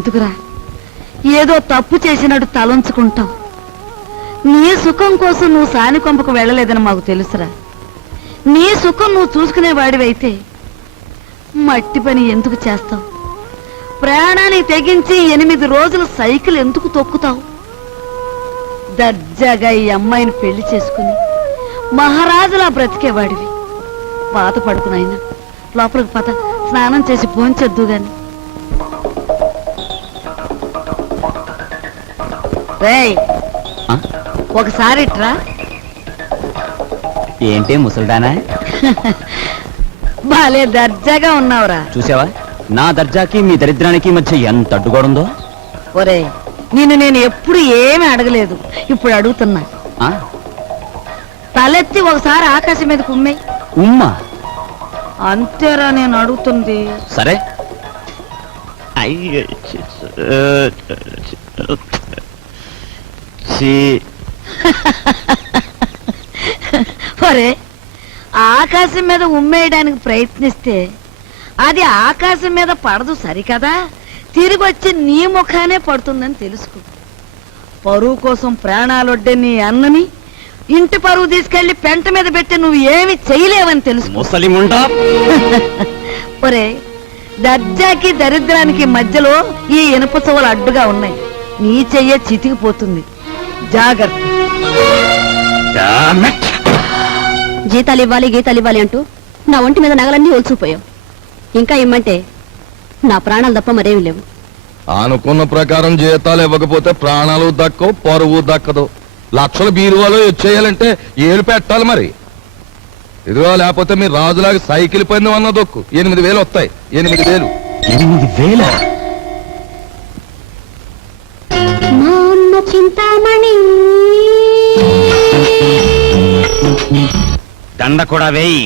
నువ్వెందుకురా ఏదో తప్పు చేసినట్టు తలంచుకుంటావు నీ సుఖం కోసం నువ్వు సాని కొంపకు వెళ్ళలేదని మాకు తెలుసురా. నీ సుఖం నువ్వు చూసుకునే వాడివైతే మట్టి పని ఎందుకు చేస్తావు? ప్రాణానికి తెగించి ఎనిమిది రోజులు సైకిల్ ఎందుకు తొక్కుతావు? దర్జాగా ఈ అమ్మాయిని పెళ్ళి చేసుకుని మహారాజులా బ్రతికేవాడివి. బాధపడుకునైనా లోపలికి పద స్నానం చేసి భోంచెద్దు గాని రేయ్? ఒకసారి ఇట్రా. ఏంటి ముసల్దానా? బాలే దర్జాగా ఉన్నావురా. చూసావా? నా దర్జాకి మీ దరిద్రానికి మధ్య ఎంత అడ్డుగోడుందో? ఒరే నిన్ను నేను ఎప్పుడు ఏమీ అడగలేదు. ఇప్పుడు అడుగుతున్నా. ఆ? తలెత్తి ఒకసారి ఆకాశం మీద కుమ్మే. ఉమ్మా. అంతేరా నేను అడుగుతుంది. సరే. ఒరే ఆకాశం మీద ఉమ్మేయడానికి ప్రయత్నిస్తే అది ఆకాశం మీద పడదు సరికదా? తిరిగి వచ్చి నీ ముఖానే పడుతుందని తెలుసుకో. పరువు కోసం ప్రాణాలొడ్డే నీ అన్నని ఇంటి పరువు తీసుకెళ్ళి పెంట మీద పెట్టి నువ్వు ఏమి చేయలేవని ముండా? ఒరే దర్జాకి దరిద్రానికి మధ్యలో ఈ ఇనుప అడ్డుగా ఉన్నాయి. నీ చెయ్య చితికిపోతుంది. జాగ్రత్త. జీతాలు ఇవ్వాలి గీతాలు ఇవ్వాలి అంటూ నా ఒంటి మీద నగలన్నీ ఒలుచుకుపోయావు ఇంకా ఇమ్మంటే నా ప్రాణాలు తప్ప మరేమి లేవు. అనుకున్న ప్రకారం జీతాలు ఇవ్వకపోతే ప్రాణాలు దక్కవు పరువు దక్కదు. లక్షల బీరువాలో ఇచ్చేయాలంటే ఏలు పెట్టాలి మరి. ఇదిగో లేకపోతే మీరు రాజులాగా సైకిల్ పంది అన్న దొక్కు. ఎనిమిది వేలు వస్తాయి. ఎనిమిది వేలు. ఎనిమిది వేల? దండ కూడా వేయి.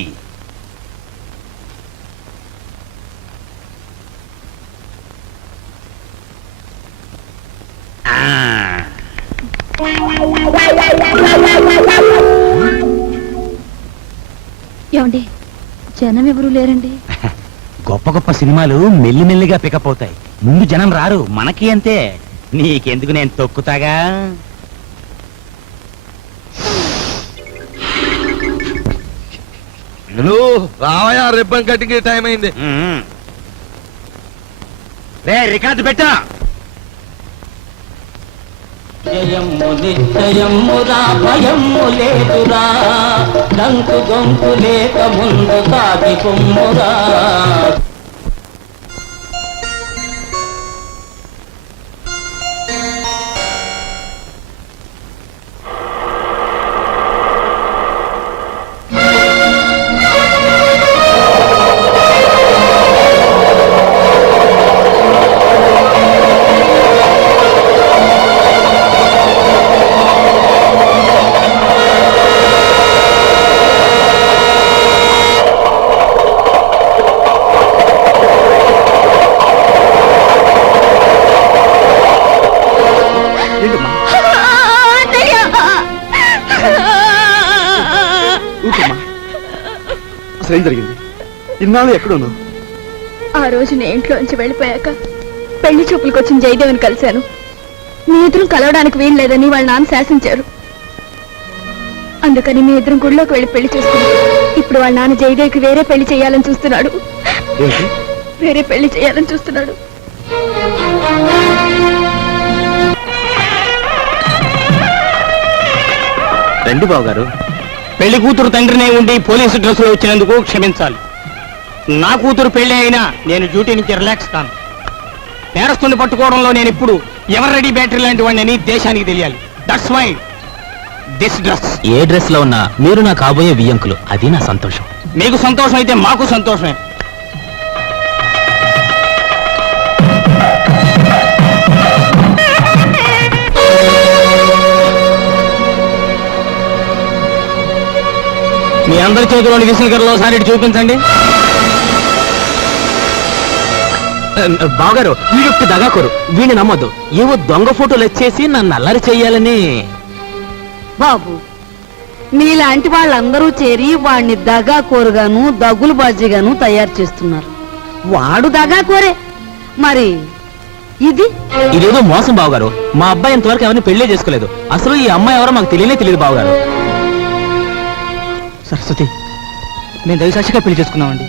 ఏమండి జనం ఎవరు లేరండి? గొప్ప గొప్ప సినిమాలు మెల్లిమెల్లిగా పికప్ అవుతాయి. ముందు జనం రారు మనకి అంతే. నీకెందుకు నేను తొక్కుతాగా? నువ్వు రావయా రిబ్బన్ కటింగ్ టైం అయింది. రే రికార్డు పెట్టా. జయము నిశ్చయమురా భయము లేదురా. డంకు గొంకు లేక ముందు సాగి కొమ్మురా. అసలు ఏం జరిగింది? ఇన్నాళ్ళు ఎక్కడున్నావు? ఆ రోజు నేను ఇంట్లోంచి వెళ్ళిపోయాక పెళ్ళి చూపులకు వచ్చిన జయదేవిని కలిశాను. మీ ఇద్దరం కలవడానికి వీలు లేదని వాళ్ళ నాన్న శాసించారు. అందుకని మీ ఇద్దరం గుడిలోకి వెళ్ళి పెళ్ళి చేసుకున్నాం. ఇప్పుడు వాళ్ళ నాన్న జయదేవికి వేరే పెళ్ళి చేయాలని చూస్తున్నాడు. ఏంటి? వేరే పెళ్ళి చేయాలని చూస్తున్నాడు. రండి బాబు గారు పెళ్ళి కూతురు తండ్రినే ఉండి పోలీసు డ్రెస్సులో వచ్చినందుకు క్షమించాలి. నా కూతురు పెళ్ళి అయినా నేను డ్యూటీ నుంచి రిలాక్స్ కాను నేరస్తుని పట్టుకోవడంలో నేను ఇప్పుడు ఎవరు రెడీ బ్యాటరీ లాంటి వాడిని దేశానికి తెలియాలి. దట్స్ వై దిస్ డ్రెస్ ఏ డ్రెస్లో ఉన్నా మీరు నా కాబోయే వియ్యంకులు అది నా సంతోషం. మీకు సంతోషం అయితే మాకు సంతోషమే. మీ అందరి చేతిలోని విసునకర్లో సారి చూపించండి. బాగారు వీడొక్క దగాకోరు. వీడిని నమ్మొద్దు. ఏవో దొంగ ఫోటోలు వచ్చేసి నన్ను అల్లరి చెయ్యాలని. బాబు మీలాంటి వాళ్ళందరూ చేరి వాణ్ణి దగా కోరుగాను దగులు బాజీగాను తయారు చేస్తున్నారు. వాడు దగా కోరే మరి ఇది? ఇదేదో మోసం బావగారు. మా అబ్బాయి ఇంతవరకు ఎవరిని పెళ్ళి చేసుకోలేదు. అసలు ఈ అమ్మాయి ఎవరో మాకు తెలియనే తెలియదు బావగారు. సరస్వతి మేము దైవసాక్షిగా పెళ్ళి చేసుకున్నామండి.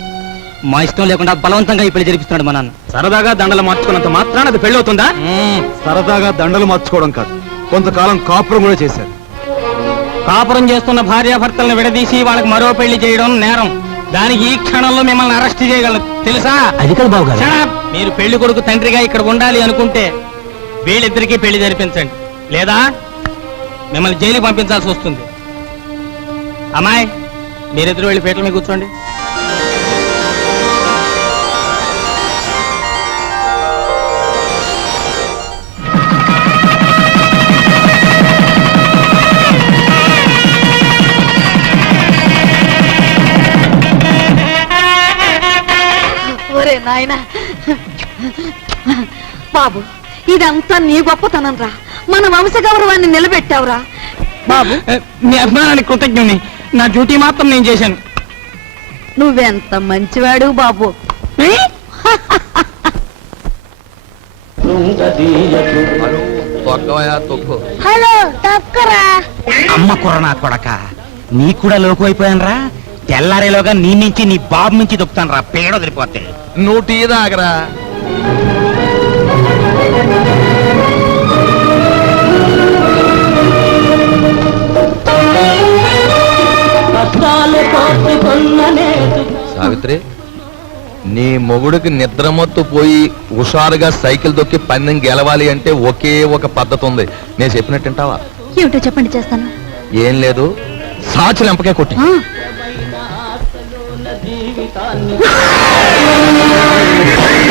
మా ఇష్టం లేకుండా బలవంతంగా ఈ పెళ్ళి జరిపిస్తున్నాడు మా నాన్న. సరదాగా దండలు మార్చుకున్నంత మాత్రాన అది పెళ్ళి అవుతుందా సరదాగా దండలు మార్చుకోవడం కాదు. కొంతకాలం కాపురం కూడా చేశారు. కాపురం చేస్తున్న భార్యాభర్తలను విడదీసి వాళ్ళకి మరో పెళ్ళి చేయడం నేరం. దానికి ఈ క్షణంలో మిమ్మల్ని అరెస్ట్ చేయగలరు. తెలుసా? అది కదా బావగారు Shut up! మీరు పెళ్ళి కొడుకు తండ్రిగా ఇక్కడ ఉండాలి అనుకుంటే వీళ్ళిద్దరికీ పెళ్ళి జరిపించండి. లేదా? మిమ్మల్ని జైలు పంపించాల్సి వస్తుంది. అమ్మాయి మీరిద్దరు వెళ్ళి పీటల మీద కూర్చోండి. ఒరే నాయన. బాబు ఇదంతా నీ గొప్పతనం రా మన వంశ గౌరవాన్ని నిలబెట్టావురా. బాబు మీ అభిమానానికి కృతజ్ఞుని నా డ్యూటీ మాత్రం నేను చేశాను. నువ్వెంత మంచివాడు బాబు. హలో అమ్మ కుర్రనా కొడక నీ కూడా లోకు అయిపోయానరా. తెల్లారేలోగా నీ నుంచి నీ బాబు నుంచి దొక్కుతాను రా పేడ వదిలిపోతే నువ్వు టీ తాగరా? సావిత్రి నీ మొగుడికి నిద్రమత్తు పోయి హుషారుగా సైకిల్ దొక్కి పందెం గెలవాలి అంటే ఒకే ఒక పద్ధతి ఉంది నేను చెప్పినట్టు వింటావా? ఏమిటో చెప్పండి చేస్తాను. ఏం లేదు సాచి లెంపకే కొట్టి. ఆ,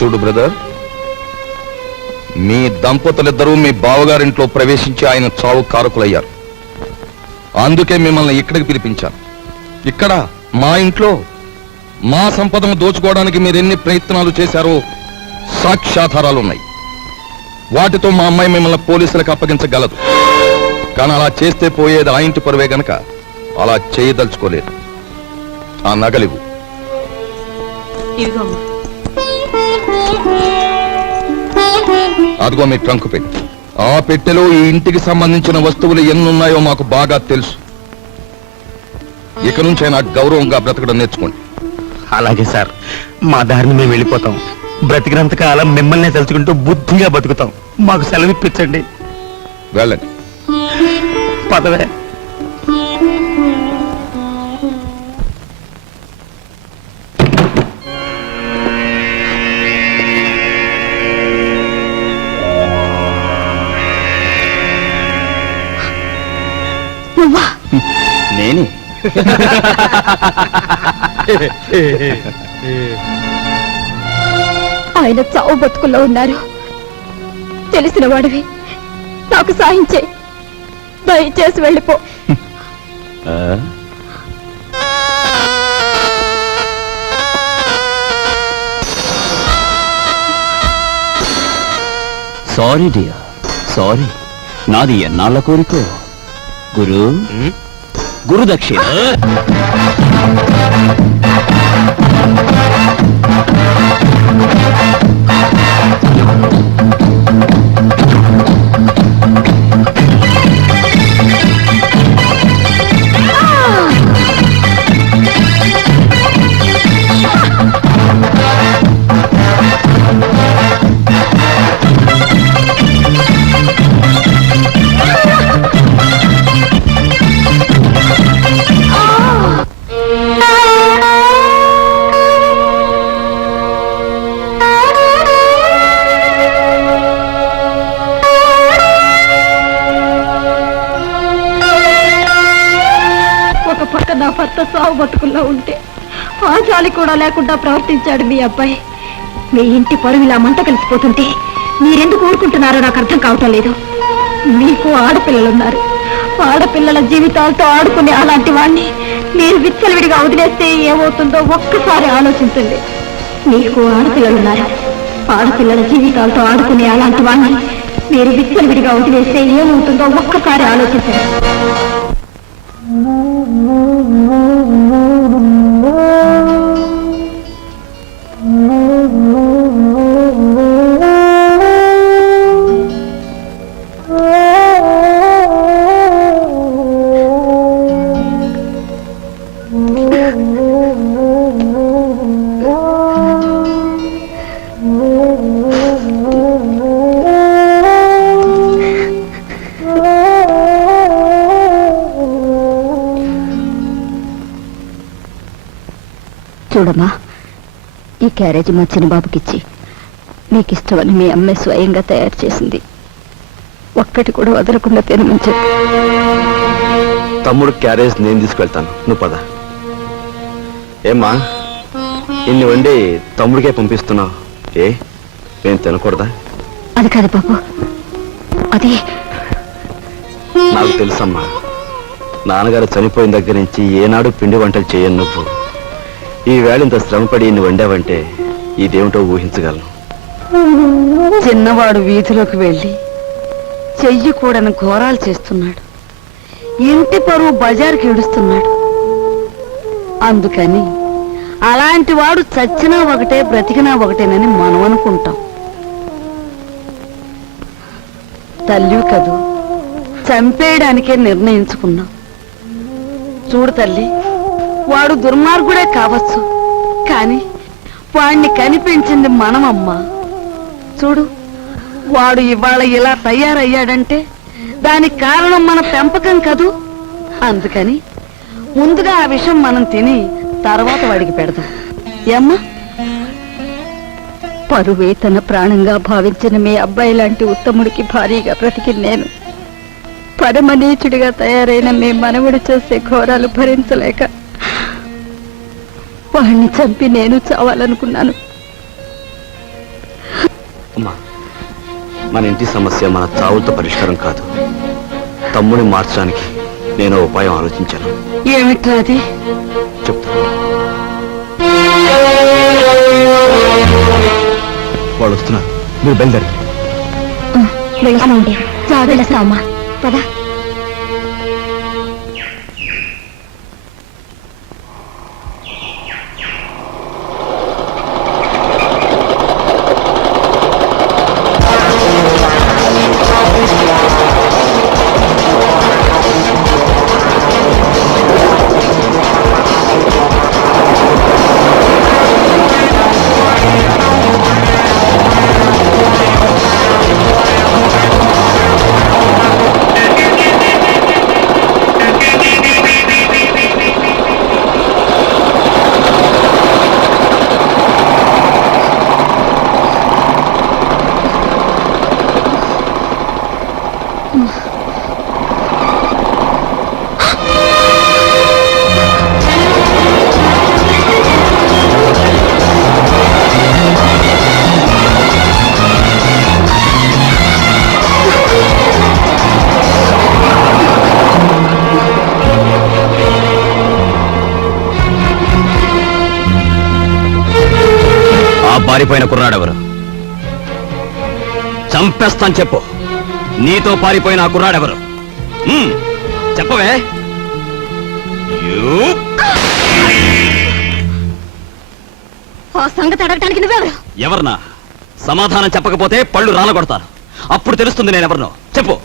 చూడు బ్రదర్. మీ దంపతులిద్దరూ మీ బావగారింట్లో ప్రవేశించి ఆయన చావు కారకులయ్యారు. అందుకే మిమ్మల్ని ఇక్కడికి పిలిపించాను. ఇక్కడ మా ఇంట్లో మా సంపదను దోచుకోవడానికి మీరు ఎన్ని ప్రయత్నాలు చేశారో సాక్ష్యాధారాలు ఉన్నాయి వాటితో మా అమ్మాయి మిమ్మల్ని పోలీసులకు అప్పగించగలదు. కానీ అలా చేస్తే పోయేది ఆ ఇంటి పరువే గనక అలా చేయదలుచుకోలేదు. ఆ నగలివు ఇదిగోమ్మా. అదిగో మీ ట్రంక్ పెట్టి ఆ పెట్టెలో ఈ ఇంటికి సంబంధించిన వస్తువులు ఎన్నున్నాయో మాకు బాగా తెలుసు. ఇక నుంచైనా గౌరవంగా బ్రతకడం నేర్చుకోండి. అలాగే సార్. మా దారిని మేము వెళ్ళిపోతాం. బ్రతికినంత కాలం మిమ్మల్ని తలుచుకుంటూ బుద్ధిగా బతుకుతాం. మాకు సెలవు ఇప్పించండి వెళ్ళండి. పదవే. ఆయన చావు బతుకుల్లో ఉన్నారు. తెలిసిన వాడివి. నాకు సాయించే దయచేసి వెళ్ళిపో. Sorry dear sorry. నాది ఎన్నాళ్ళ కోరికో? గురు? గురుదక్షిణ. నా భర్త సాగు బతుకుల్లో ఉంటే ఆ జాలి కూడా లేకుండా ప్రవర్తించాడు మీ అబ్బాయి. మీ ఇంటి పరువు ఇలా మంట కలిసిపోతుంటే మీరెందుకు ఊరుకుంటున్నారో నాకు అర్థం కావటం లేదు. మీకు ఆడపిల్లలున్నారు. ఆడపిల్లల జీవితాలతో ఆడుకునే అలాంటి వాణ్ణి మీరు విచ్చలవిడిగా వదిలేస్తే ఏమవుతుందో ఒక్కసారి ఆలోచించండి. మీకు ఆడపిల్లలున్నారు? ఆడపిల్లల జీవితాలతో ఆడుకునే అలాంటి వాణ్ణి మీరు విచ్చలవిడిగా వదిలేస్తే ఏమవుతుందో ఒక్కసారి ఆలోచించండి. చూడమ్మా ఈ క్యారేజ్ మా చిన్నబాబుకిచ్చి మీకు ఇష్టమని మీ అమ్మాయి స్వయంగా తయారు చేసింది. ఒక్కటి కూడా వదలకుండా తినమని చెప్పు. తమ్ముడు క్యారేజ్ నేను తీసుకెళ్తాను. నువ్వు పద. ఏమ్మా ఇన్ని వండి తమ్ముడికే పంపిస్తున్నావు. ఏ నేను తినకూడదా? అది కాదు బాబు. అది నాకు తెలుసమ్మా నాన్నగారు చనిపోయిన దగ్గర నుంచి ఏనాడు పిండి వంటలు చేయను నువ్వు. ఈ వేళ ఇంత శ్రమపడి నువ్వు వండావంటే ఇదేమిటో ఊహించగలను. చిన్నవాడు వీధిలోకి వెళ్ళి చెయ్యి కూడని ఘోరాలు చేస్తున్నాడు. ఇంటి పరువు బజారుకి ఇడుస్తున్నాడు అందుకని అలాంటి వాడు చచ్చినా ఒకటే బ్రతికినా ఒకటేనని మనం అనుకుంటాం. తల్లి కదూ చంపేయడానికే నిర్ణయించుకున్నాం. చూడు తల్లి వాడు దుర్మార్గుడే కావచ్చు. కాని వాణ్ణి కనిపించింది మనమమ్మా. చూడు వాడు ఇవాళ ఇలా తయారయ్యాడంటే దానికి కారణం మన పెంపకం కదూ? అందుకని ముందుగా ఆ విషయం మనం తిని తర్వాత వాడికి పెడదాం. ఏమ్మా? పరువే తన ప్రాణంగా భావించిన మీ అబ్బాయి లాంటి ఉత్తముడికి భారీగా బ్రతికి నేను. పరమనీచుడిగా తయారైన మీ మనవుడు చేసే ఘోరాలు భరించలేక వాణ్ణి చంపి నేను చావాలనుకున్నాను. అమ్మా మన ఇంటి సమస్య మన చావులతో పరిష్కారం కాదు. తమ్ముడిని మార్చడానికి నేను ఉపాయం ఆలోచించాను. ఏమిట్రా అది? చెప్తాను వాళ్ళు వస్తున్నారు. మీరు బయలుదేరండి. పదా. పారిపోయిన కుర్రాడెవరు? చంపేస్తాను చెప్పు. నీతో పారిపోయిన ఆ కుర్రాడెవరు? చెప్పవే. ఆ సంగతి అడగటానికి నువ్వెవరు? ఎవర్నా? సమాధానం చెప్పకపోతే పళ్ళు రాలగొడతాను అప్పుడు తెలుస్తుంది నేనెవరినో. చెప్పు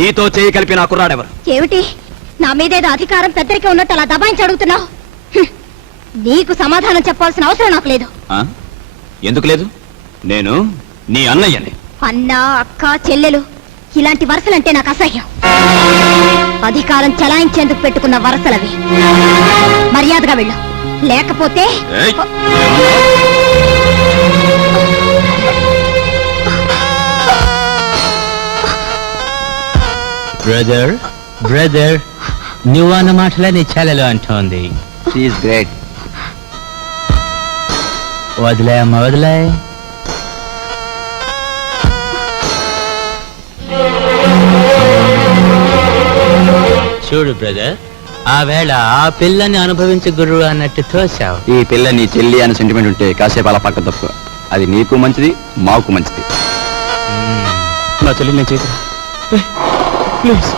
నీతో చేయి కలిపిన ఆ కుర్రాడెవరు? ఏమిటి? నా మీదేదో అధికారం పెద్దరికే ఉన్నట్టు అలా దబాయించి అడుగుతున్నావు. నీకు సమాధానం చెప్పాల్సిన అవసరం నాకు లేదు? ఎందుకు లేదు? నేను నీ అన్నయ్యని. అన్న అక్క చెల్లెలు ఇలాంటి వరసలంటే నాకు అసహ్యం. అధికారం చలాయించేందుకు పెట్టుకున్న వరసలవి. మర్యాదగా వెళ్ళు. లేకపోతే ఏయ్! బ్రదర్ బ్రదర్ నువ్వు అన్న మాటలే నీ చెల్లెలు అంటోంది. షీఈ్ గ్రేట్ వదిలే అమ్మ వదిలే. చూడు బ్రదర్ ఆ వేళ ఆ పిల్లని అనుభవించే గురువు అన్నట్టు తోసావు ఈ పిల్ల నీ చెల్లి అనే సెంటిమెంట్ ఉంటే కాసేపు అలా పక్క తప్పు అది నీకు మంచిది మాకు మంచిది. నా చెల్లి నేను చేతురా ప్లీజ్.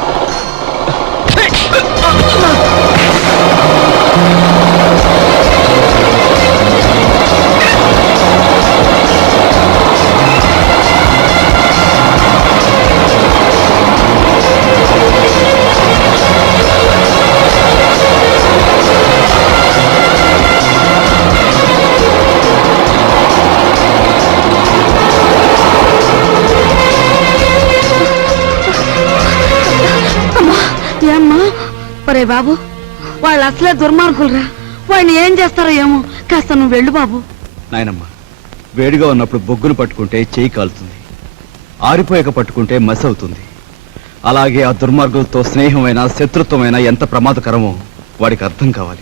ఏమ్మా ఒరే బాబు వాళ్ళు అసలే దుర్మార్గులరా? వాడిని ఏం చేస్తారో ఏమో? కాస్త నువ్వు వెళ్ళు బాబు. నాయనమ్మ వేడిగా ఉన్నప్పుడు బొగ్గును పట్టుకుంటే చేయి కాలుతుంది. ఆరిపోయాక పట్టుకుంటే మసి అవుతుంది. అలాగే ఆ దుర్మార్గులతో స్నేహమైన శత్రుత్వమైన ఎంత ప్రమాదకరమో వాడికి అర్థం కావాలి.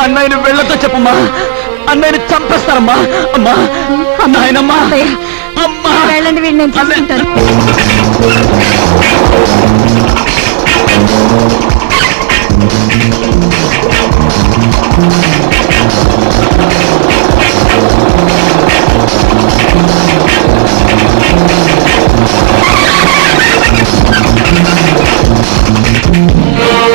అన్నయ్యను వెళ్ళతో చెప్పమ్మా. అన్నయ్యను చంపేస్తారమ్మా. అమ్మా నాయనమ్మా. అమ్మా. వెళ్ళండి వీడిని నేను చూసుకుంటాను. No!